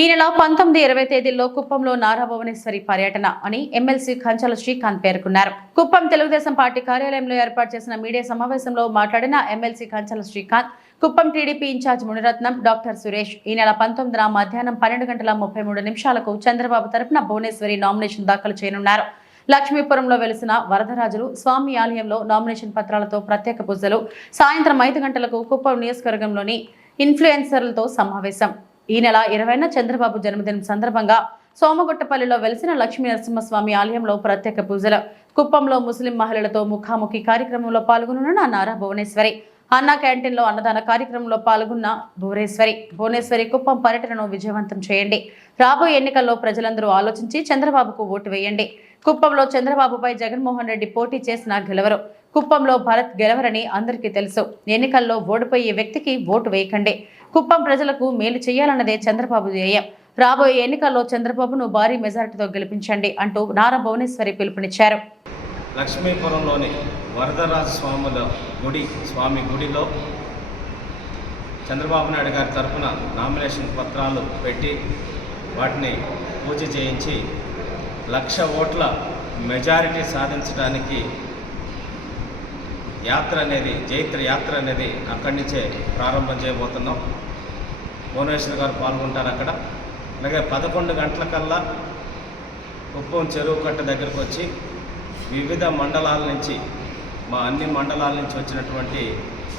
ఈ నెల పంతొమ్మిది ఇరవై తేదీల్లో కుప్పంలో నారా భువనేశ్వరి పర్యటన అని ఎమ్మెల్సీ కంచల శ్రీకాంత్ పేర్కొన్నారు. కుప్పం తెలుగుదేశం పార్టీ కార్యాలయంలో ఏర్పాటు చేసిన మీడియా సమావేశంలో మాట్లాడిన MLC Kanchala Srikanth Kuppam TDP incharge Muniratnam doctor Suresh ఈ నెల పంతొమ్మిదిన మధ్యాహ్నం పన్నెండు గంటల ముప్పై మూడు నిమిషాలకు చంద్రబాబు తరపున భువనేశ్వరి నామినేషన్ దాఖలు చేయనున్నారు. లక్ష్మీపురంలో వెలిసిన వరదరాజులు స్వామి ఆలయంలో నామినేషన్ పత్రాలతో ప్రత్యేక పూజలు సాయంత్రం ఐదు గంటలకు కుప్పం నియోజకవర్గంలోని ఇన్ఫ్లుయెన్సర్లతో సమావేశం. ఈ నెల ఇరవైన చంద్రబాబు జన్మదినం సందర్భంగా సోమగుట్టపల్లిలో వెలిసిన లక్ష్మీ నరసింహస్వామి ఆలయంలో ప్రత్యేక పూజలు. కుప్పంలో ముస్లిం మహిళలతో ముఖాముఖి కార్యక్రమంలో పాల్గొనున్న నారా భువనేశ్వరి అన్నా క్యాంటీన్లో అన్నదాన కార్యక్రమంలో పాల్గొన్న భువనేశ్వరి. భువనేశ్వరి కుప్పం పర్యటనను విజయవంతం చేయండి. రాబోయే ఎన్నికల్లో ప్రజలందరూ ఆలోచించి చంద్రబాబుకు ఓటు వేయండి. కుప్పంలో చంద్రబాబుపై జగన్మోహన్ రెడ్డి పోటీ చేసినా గెలవరు. కుప్పంలో భరత్ గెలవరని అందరికీ తెలుసు. ఎన్నికల్లో ఓడిపోయే వ్యక్తికి ఓటు వేయకండి. కుప్పం ప్రజలకు మేలు చేయాలన్నదే చంద్రబాబు ధ్యేయం. రాబోయే ఎన్నికల్లో చంద్రబాబును భారీ మెజారిటీతో గెలిపించండి అంటూ నారా భువనేశ్వరి పిలుపునిచ్చారు. లక్ష్మీపురంలోని వరదరాజ స్వాముల గుడి స్వామి గుడిలో చంద్రబాబు నాయుడు గారి తరఫున నామినేషన్ పత్రాలు పెట్టి వాటిని పూజ చేయించి లక్ష ఓట్ల మెజారిటీ సాధించడానికి యాత్ర అనేది జైత్ర యాత్ర అనేది అక్కడి నుంచే ప్రారంభం చేయబోతున్నాం. భువనేశ్వర్ గారు పాల్గొంటారు అక్కడ. అలాగే పదకొండు గంటలకల్లా కుప్పం చెరువు కట్ట దగ్గరకు వచ్చి వివిధ మండలాల నుంచి మా అన్ని మండలాల నుంచి వచ్చినటువంటి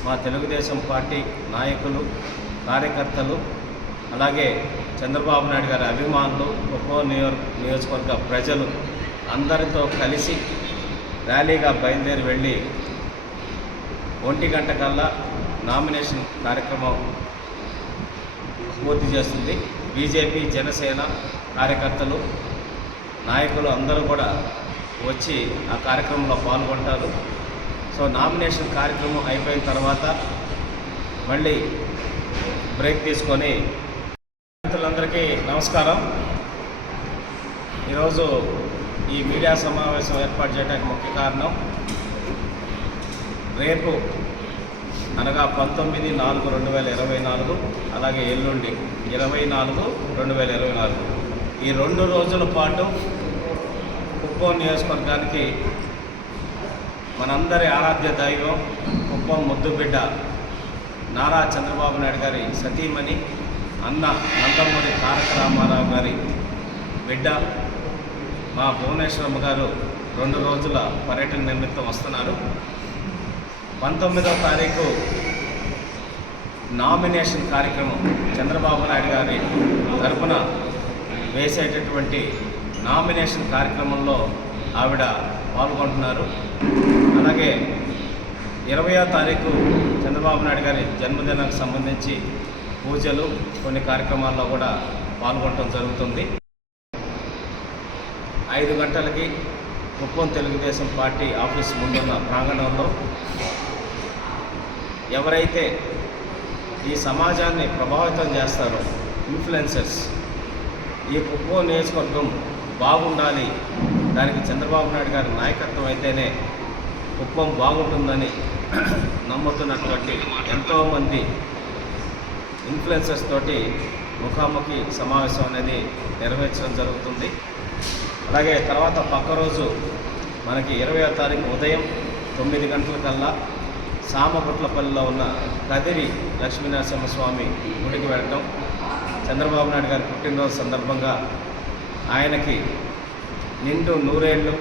మా తెలుగుదేశం పార్టీ నాయకులు కార్యకర్తలు అలాగే చంద్రబాబు నాయుడు గారి అభిమానులు ఒక్కో నియో నియోజకవర్గ ప్రజలు అందరితో కలిసి ర్యాలీగా బయలుదేరి వెళ్ళి ఒంటి గంట కల్లా నామినేషన్ కార్యక్రమం పూర్తి చేస్తుంది. బీజేపీ జనసేన కార్యకర్తలు నాయకులు అందరూ కూడా వచ్చి ఆ కార్యక్రమంలో పాల్గొంటారు. సో నామినేషన్ కార్యక్రమం అయిపోయిన తర్వాత మళ్ళీ బ్రేక్ తీసుకొని మిత్రులందరికీ నమస్కారం. ఈరోజు ఈ మీడియా సమావేశం ఏర్పాటు చేయడానికి ముఖ్య కారణం రేపు అనగా పంతొమ్మిది నాలుగు రెండు వేల ఇరవై నాలుగు అలాగే ఎల్లుండి ఇరవై నాలుగు రెండు వేల ఇరవై నాలుగు. ఈ రెండు రోజుల పాటు కుప్పం నియోజకవర్గానికి మనందరి ఆరాధ్య దైవం కుప్పం ముద్దుబిడ్డ నారా చంద్రబాబు నాయుడు గారి సతీమణి అన్న నందమూరి తారక రామారావు గారి బిడ్డ మా భువనేశ్వరమ్మ గారు రెండు రోజుల పర్యటన నిమిత్తం వస్తున్నారు. పంతొమ్మిదవ తారీఖు నామినేషన్ కార్యక్రమం చంద్రబాబు నాయుడు గారి తరపున వేసేటటువంటి నామినేషన్ కార్యక్రమంలో ఆవిడ పాల్గొంటున్నారు. అలాగే ఇరవయో తారీఖు చంద్రబాబు నాయుడు గారి జన్మదినానికి సంబంధించి పూజలు కొన్ని కార్యక్రమాల్లో కూడా పాల్గొనడం జరుగుతుంది. ఐదు గంటలకి కుప్పం తెలుగుదేశం పార్టీ ఆఫీస్ ముందున్న ప్రాంగణంలో ఎవరైతే ఈ సమాజాన్ని ప్రభావితం చేస్తారో ఇన్ఫ్లుయెన్సర్స్ ఈ కుప్పం నియోజకవర్గం బాగుండాలి దానికి చంద్రబాబు నాయుడు గారి నాయకత్వం అయితేనే కుప్పం బాగుంటుందని నమ్ముతున్నటువంటి ఎంతోమంది ఇన్ఫ్లుయెన్సర్స్ తోటి ముఖాముఖి సమావేశం అనేది నెరవేర్చడం జరుగుతుంది. అలాగే తర్వాత పక్క రోజు మనకి ఇరవయో తారీఖు ఉదయం తొమ్మిది గంటల కల్లా సామగుట్లపల్లిలో ఉన్న కదిరి లక్ష్మీనరసింహస్వామి గుడికి వెళ్ళటం. చంద్రబాబు నాయుడు గారి పుట్టినరోజు సందర్భంగా ఆయనకి నిండు నూరేళ్ళు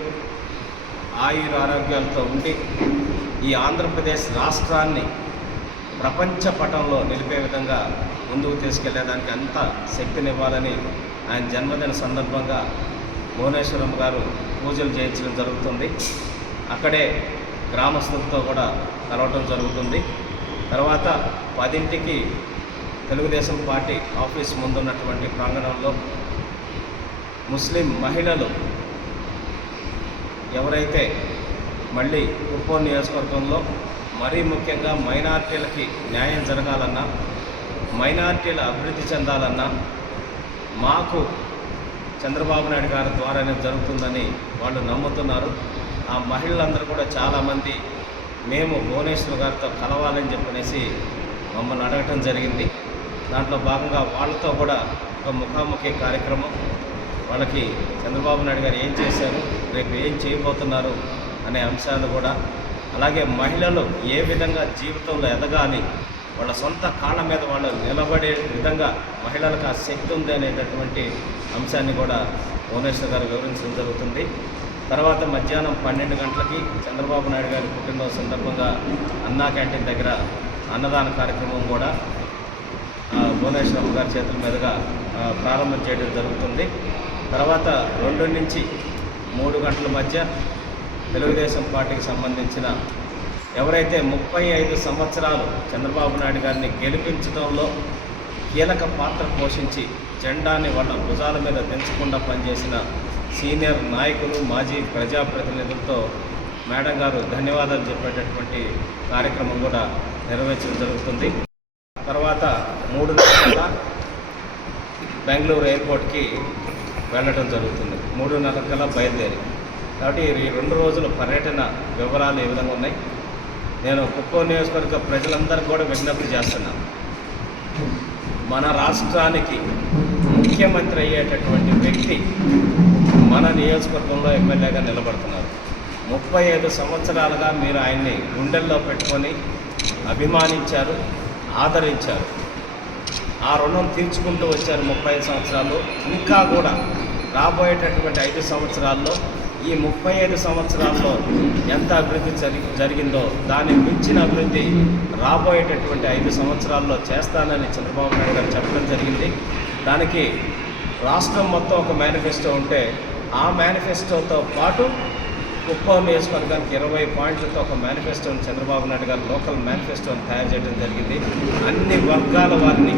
ఆయుర ఆరోగ్యాలతో ఉండి ఈ ఆంధ్రప్రదేశ్ రాష్ట్రాన్ని ప్రపంచ పటంలో నిలిపే విధంగా ముందుకు తీసుకెళ్ళేదానికి అంత శక్తినివ్వాలని ఆయన జన్మదిన సందర్భంగా భువనేశ్వరం గారు పూజలు చేయించడం జరుగుతుంది. అక్కడే గ్రామస్తులతో కూడా కలవటం జరుగుతుంది. తర్వాత పదింటికి తెలుగుదేశం పార్టీ ఆఫీస్ ముందున్నటువంటి ప్రాంగణంలో ముస్లిం మహిళలు ఎవరైతే మళ్ళీ ఉప్పో నియోజకవర్గంలో మరీ ముఖ్యంగా మైనార్టీలకి న్యాయం జరగాలన్నా మైనార్టీల అభివృద్ధి చెందాలన్నా మాకు చంద్రబాబు నాయుడు గారి ద్వారానే జరుగుతుందని వాళ్ళు నమ్ముతున్నారు. ఆ మహిళలందరూ కూడా చాలామంది మేము భువనేశ్వర్ గారితో కలవాలని చెప్పనేసి మమ్మల్ని అడగటం జరిగింది. దాంట్లో భాగంగా వాళ్ళతో కూడా ఒక ముఖాముఖి కార్యక్రమం. వాళ్ళకి చంద్రబాబు నాయుడు గారు ఏం చేశారు రేపు ఏం చేయబోతున్నారు అనే అంశాలు కూడా అలాగే మహిళలు ఏ విధంగా జీవితంలో ఎదగాలి వాళ్ళ సొంత కాళ్ళ మీద వాళ్ళు నిలబడే విధంగా మహిళలకు ఆ శక్తి ఉంది అనేటటువంటి అంశాన్ని కూడా భువనేశ్వర్ గారు వివరించడం జరుగుతుంది. తర్వాత మధ్యాహ్నం పన్నెండు గంటలకి చంద్రబాబు నాయుడు గారి పుట్టినరోజు సందర్భంగా అన్నా క్యాంటీన్ దగ్గర అన్నదాన కార్యక్రమం కూడా భువనేశ్వరం గారి చేతుల మీదుగా ప్రారంభం చేయడం జరుగుతుంది. తర్వాత రెండు నుంచి మూడు గంటల మధ్య తెలుగుదేశం పార్టీకి సంబంధించిన ఎవరైతే ముప్పై ఐదు సంవత్సరాలు చంద్రబాబు నాయుడు గారిని గెలిపించడంలో కీలక పాత్ర పోషించి జెండాని వాళ్ళ భుజాల మీద తెంచకుండా పనిచేసిన సీనియర్ నాయకులు మాజీ ప్రజాప్రతినిధులతో మేడం గారు ధన్యవాదాలు చెప్పేటటువంటి కార్యక్రమం కూడా నిర్వహించడం జరుగుతుంది. తర్వాత మూడు నెలల బెంగళూరు ఎయిర్పోర్ట్కి వెళ్ళడం జరుగుతుంది. మూడున్నర కల్లా బయలుదేరి. కాబట్టి ఈ రెండు రోజుల పర్యటన వివరాలు ఏ విధంగా ఉన్నాయి? నేను కుప్పం నియోజకవర్గ ప్రజలందరికీ కూడా విజ్ఞప్తి చేస్తున్నాను మన రాష్ట్రానికి ముఖ్యమంత్రి అయ్యేటటువంటి వ్యక్తి మన నియోజకవర్గంలో ఎమ్మెల్యేగా నిలబడుతున్నారు. ముప్పై ఐదు సంవత్సరాలుగా మీరు ఆయన్ని గుండెల్లో పెట్టుకొని అభిమానించారు ఆదరించారు. ఆ రుణం తీర్చుకుంటూ వచ్చారు ముప్పై ఐదు సంవత్సరాలు ఇంకా కూడా రాబోయేటటువంటి ఐదు సంవత్సరాల్లో ఈ ముప్పై ఐదు సంవత్సరాల్లో ఎంత అభివృద్ధి జరి జరిగిందో దాన్ని మించిన అభివృద్ధి రాబోయేటటువంటి ఐదు సంవత్సరాల్లో చేస్తానని చంద్రబాబు నాయుడు గారు చెప్పడం జరిగింది. దానికి రాష్ట్రం మొత్తం ఒక మేనిఫెస్టో ఉంటే ఆ మేనిఫెస్టోతో పాటు కుప్పం నియోజకవర్గానికి ఇరవై పాయింట్లతో ఒక మేనిఫెస్టోని చంద్రబాబు నాయుడు గారు లోకల్ మేనిఫెస్టోని తయారు చేయడం జరిగింది. అన్ని వర్గాల వారిని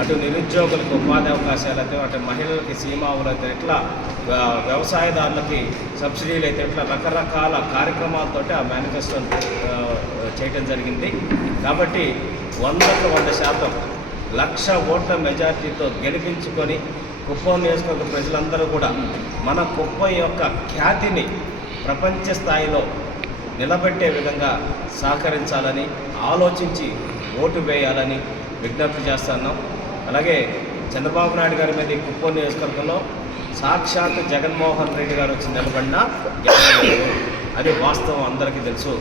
అటు నిరుద్యోగులకు ఉపాధి అవకాశాలు అయితే అటు మహిళలకి సీమావులు అయితే ఎట్లా వ్యవసాయదారులకి సబ్సిడీలు అయితే ఎట్లా రకరకాల కార్యక్రమాలతో ఆ మేనిఫెస్టోని చేయడం జరిగింది. కాబట్టి వందకు వంద శాతం లక్ష ఓట్ల మెజార్టీతో గెలిపించుకొని కుప్పం నియోజకవర్గ ప్రజలందరూ కూడా మన కుప్పం యొక్క ఖ్యాతిని ప్రపంచ స్థాయిలో నిలబెట్టే విధంగా సహకరించాలని ఆలోచించి ఓటు వేయాలని విజ్ఞప్తి చేస్తున్నాం. అలాగే చంద్రబాబు నాయుడు గారి మీద ఈ నియోజకవర్గంలో సాక్షాత్ జగన్మోహన్ రెడ్డి గారు వచ్చి నిలబడినా అది వాస్తవం అందరికీ తెలుసు.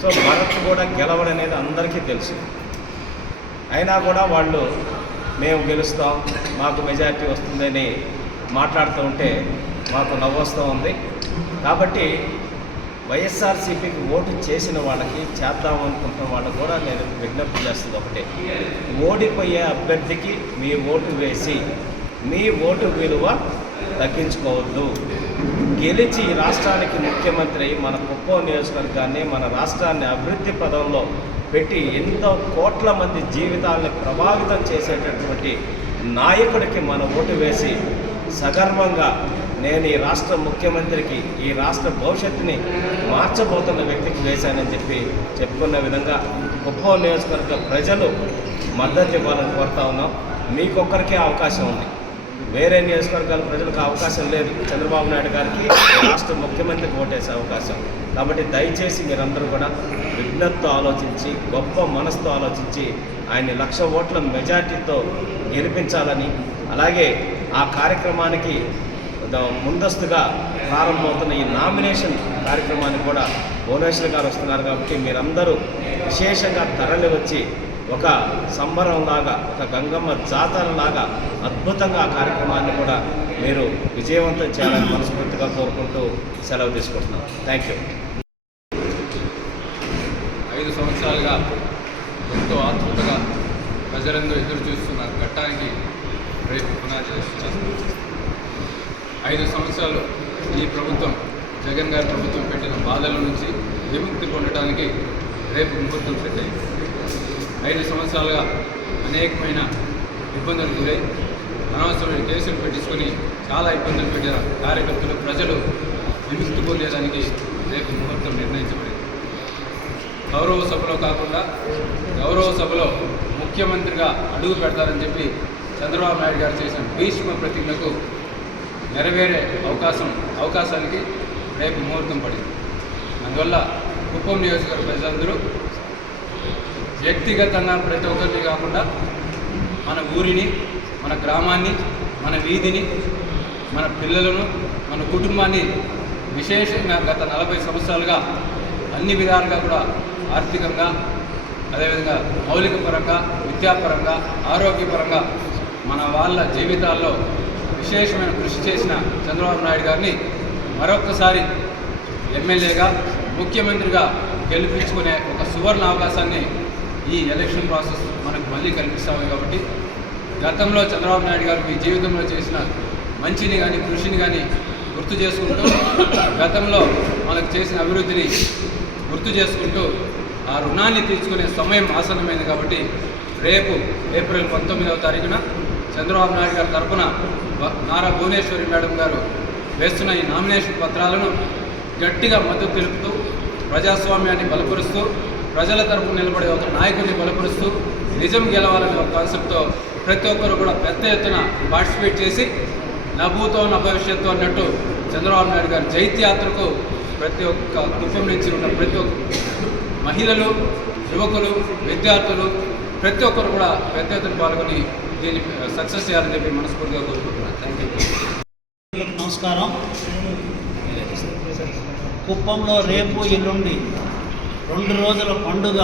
సో భరత్ కూడా గెలవడనేది అందరికీ తెలుసు. అయినా కూడా వాళ్ళు మేము గెలుస్తాం మాకు మెజారిటీ వస్తుందని మాట్లాడుతూ ఉంటే మాకు నవ్వొస్తూ ఉంది. కాబట్టి వైఎస్ఆర్సీపీకి ఓటు చేసిన వాళ్ళకి చేద్దాం అనుకుంటున్న వాళ్ళకి కూడా నేను విజ్ఞప్తి చేస్తుంది ఒకటే. ఓడిపోయే అభ్యర్థికి మీ ఓటు వేసి మీ ఓటు విలువ తగ్గించుకోవద్దు. గెలిచి ఈ రాష్ట్రానికి ముఖ్యమంత్రి అయి మన కుప్పం నియోజకవర్గాన్ని మన రాష్ట్రాన్ని అభివృద్ధి పదంలో పెట్టి ఎంతో కోట్ల మంది జీవితాలను ప్రభావితం చేసేటటువంటి నాయకుడికి మన ఓటు వేసి సగర్వంగా నేను ఈ రాష్ట్ర ముఖ్యమంత్రికి ఈ రాష్ట్ర భవిష్యత్తుని మార్చబోతున్న వ్యక్తికి వేశానని చెప్పి చెప్పుకున్న విధంగా కుప్పం నియోజకవర్గ ప్రజలు మద్దతు ఇవ్వాలని కోరుతా ఉన్నాం. మీకొక్కరికే అవకాశం ఉంది. వేరే నియోజకవర్గాల ప్రజలకు అవకాశం లేదు. చంద్రబాబు నాయుడు గారికి రాష్ట్ర ముఖ్యమంత్రికి ఓటేసే అవకాశం. కాబట్టి దయచేసి మీరందరూ కూడా విఘ్నతతో ఆలోచించి గొప్ప మనసుతో ఆలోచించి ఆయన్ని లక్ష ఓట్ల మెజార్టీతో గెలిపించాలని అలాగే ఆ కార్యక్రమానికి ముందస్తుగా ప్రారంభమవుతున్న ఈ నామినేషన్ కార్యక్రమానికి కూడా భువనేశ్వర్ గారు వస్తున్నారు కాబట్టి మీరందరూ విశేషంగా తరలి వచ్చి ఒక సంబరంలాగా ఒక గంగమ్మ జాతరలాగా అద్భుతంగా ఆ కార్యక్రమాన్ని కూడా మీరు విజయవంతం చేయాలని మనస్ఫూర్తిగా కోరుకుంటూ సెలవు తీసుకుంటున్నాం. థ్యాంక్ యూ ఐదు సంవత్సరాలుగా ఎంతో అద్భుతంగా ప్రజలందరూ ఎదురు చూస్తున్న ఘట్టానికి రేపు పునాది చేస్తున్నారు ఐదు సంవత్సరాలు ఈ ప్రభుత్వం జగన్ గారి ప్రభుత్వం పెట్టిన బాధల నుంచి విముక్తి పొందడానికి రేపు ముహూర్తం సెట్ అయింది. ఐదు సంవత్సరాలుగా అనేకమైన ఇబ్బందులు గురై అనవసరమైన కేసులు పెట్టించుకొని చాలా ఇబ్బందులు పెట్టిన కార్యకర్తలు ప్రజలు విముక్తి పొందేదానికి రేపు ముహూర్తం నిర్ణయించబడింది. గౌరవ సభలో కాకుండా గౌరవ సభలో ముఖ్యమంత్రిగా అడుగు పెడతారని చెప్పి చంద్రబాబు నాయుడు గారు చేసిన భీష్మ ప్రతిజ్ఞకు నెరవేరే అవకాశం అవకాశానికి రేపు ముహూర్తం పడింది. అందువల్ల కుప్పం నియోజకవర్గ ప్రజలందరూ వ్యక్తిగతంగా ప్రతి ఒక్కరిని కాకుండా మన ఊరిని మన గ్రామాన్ని మన వీధిని మన పిల్లలను మన కుటుంబాన్ని విశేషంగా గత నలభై సంవత్సరాలుగా అన్ని విధాలుగా కూడా ఆర్థికంగా అదేవిధంగా మౌలిక పరంగా విద్యాపరంగా ఆరోగ్యపరంగా మన వాళ్ళ జీవితాల్లో విశేషమైన కృషి చేసిన చంద్రబాబు నాయుడు గారిని మరొకసారి ఎమ్మెల్యేగా ముఖ్యమంత్రిగా గెలిపించుకునే ఒక సువర్ణ అవకాశాన్ని ఈ ఎలక్షన్ ప్రాసెస్ మనకు మళ్ళీ కల్పిస్తాము కాబట్టి గతంలో చంద్రబాబు నాయుడు గారు మీ జీవితంలో చేసిన మంచిని కానీ కృషిని కానీ గుర్తు చేసుకుంటూ గతంలో మనకు చేసిన అభివృద్ధిని గుర్తు చేసుకుంటూ ఆ రుణాన్ని తీర్చుకునే సమయం ఆసన్నమైంది కాబట్టి రేపు ఏప్రిల్ పంతొమ్మిదవ తారీఖున చంద్రబాబు నాయుడు గారి తరఫున నారా భువనేశ్వరి మేడం గారు వేస్తున్న ఈ నామినేషన్ పత్రాలను గట్టిగా మద్దతు తెలుపుతూ ప్రజాస్వామ్యాన్ని బలపరుస్తూ ప్రజల తరపు నిలబడే ఒక నాయకుడిని బలపరుస్తూ నిజం గెలవాలనే ఒక కాన్సెప్ట్తో ప్రతి ఒక్కరు కూడా పెద్ద ఎత్తున పార్టిసిపేట్ చేసి నా భూతో నా భవిష్యత్తు అన్నట్టు చంద్రబాబు నాయుడు గారి జైత్యాత్రకు ప్రతి ఒక్క కుటుంబం నుంచి ఉన్న ప్రతి ఒక్క మహిళలు యువకులు విద్యార్థులు ప్రతి ఒక్కరు కూడా పెద్ద ఎత్తున పాల్గొని దీన్ని సక్సెస్ చేయాలని చెప్పి మనస్ఫూర్తిగా కోరుకుంటున్నాను. థ్యాంక్ యూ నమస్కారం. కుప్పంలో రేపు ఎల్లుండి రెండు రోజుల పండుగ.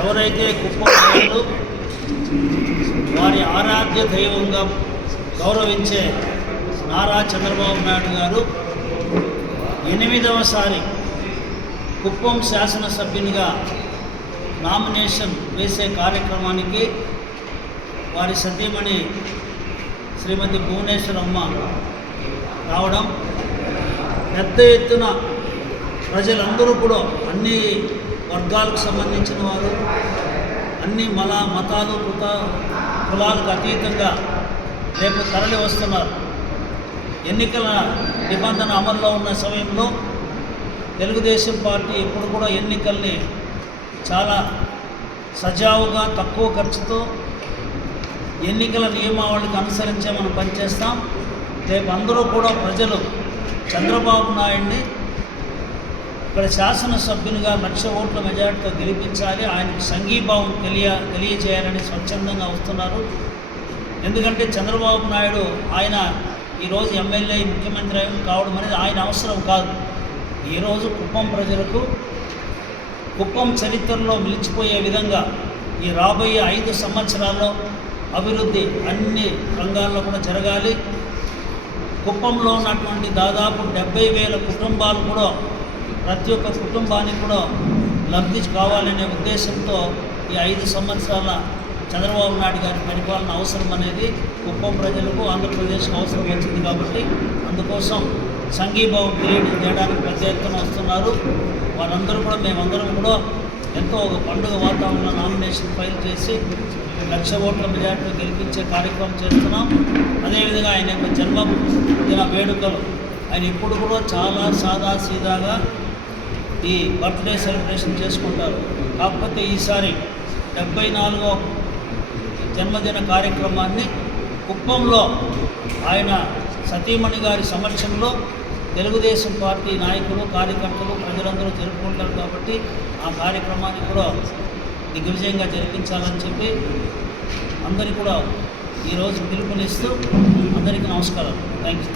ఎవరైతే కుప్పం వారి ఆరాధ్య దైవంగా గౌరవించే నారా చంద్రబాబు నాయుడు గారు ఎనిమిదవసారి కుప్పం శాసనసభ్యునిగా నామినేషన్ వేసే కార్యక్రమానికి వారి సతీమణి శ్రీమతి భువనేశ్వరమ్మ రావడం పెద్ద ఎత్తున ప్రజలందరూ కూడా అన్ని వర్గాలకు సంబంధించిన వారు అన్ని మల మతాలు కుత కులాలకు అతీతంగా రేపు తరలి వస్తున్నారు ఎన్నికల నిబంధన అమల్లో ఉన్న సమయంలో తెలుగుదేశం పార్టీ ఇప్పుడు కూడా ఎన్నికల్ని చాలా సజావుగా తక్కువ ఖర్చుతో ఎన్నికల నియమావళికి అనుసరించే మనం పనిచేస్తాం రేపు అందరూ కూడా ప్రజలు చంద్రబాబు నాయుడిని ఇక్కడ శాసనసభ్యునిగా లక్ష ఓట్ల మెజార్టీతో గెలిపించాలి. ఆయనకు సంఘీభావం తెలియ తెలియజేయాలని స్వచ్ఛందంగా వస్తున్నారు. ఎందుకంటే చంద్రబాబు నాయుడు ఆయన ఈరోజు ఎమ్మెల్యే ముఖ్యమంత్రి కావడం అనేది ఆయన అవసరం కాదు. ఈరోజు కుప్పం ప్రజలకు కుప్పం చరిత్రలో నిలిచిపోయే విధంగా ఈ రాబోయే ఐదు సంవత్సరాల్లో అభివృద్ధి అన్ని రంగాల్లో కూడా జరగాలి. కుప్పంలో ఉన్నటువంటి దాదాపు డెబ్బై వేల కుటుంబాలు కూడా ప్రతి ఒక్క కుటుంబానికి కూడా లబ్ధి కావాలనే ఉద్దేశంతో ఈ ఐదు సంవత్సరాల చంద్రబాబు నాయుడు గారి పరిపాలన అవసరం అనేది కుప్పం ప్రజలకు ఆంధ్రప్రదేశ్కు అవసరం వచ్చింది కాబట్టి అందుకోసం సంఘీభావం తెలియడం చేయడానికి పెద్ద ఎత్తున వస్తున్నారు. వారందరూ కూడా మేమందరం కూడా ఎంతో ఒక పండుగ వాతావరణంలో నామినేషన్ ఫైల్ చేసి లక్ష ఓట్ల మెజార్టీ గెలిపించే కార్యక్రమం చేస్తున్నాం. అదేవిధంగా ఆయన యొక్క జన్మదిన వేడుకలు. ఆయన ఇప్పుడు కూడా చాలా సాదా సీదాగా ఈ బర్త్డే సెలబ్రేషన్ చేసుకుంటారు. కాకపోతే ఈసారి డెబ్బై నాలుగో జన్మదిన కార్యక్రమాన్ని కుప్పంలో ఆయన సతీమణి గారి సమక్షంలో తెలుగుదేశం పార్టీ నాయకులు కార్యకర్తలు ప్రజలందరూ జరుపుకుంటారు కాబట్టి ఆ కార్యక్రమాన్ని కూడా దిగ్విజయంగా జరిపించాలని చెప్పి అందరికీ కూడా ఈరోజు పిలుపునిస్తూ అందరికీ నమస్కారం థ్యాంక్ యూ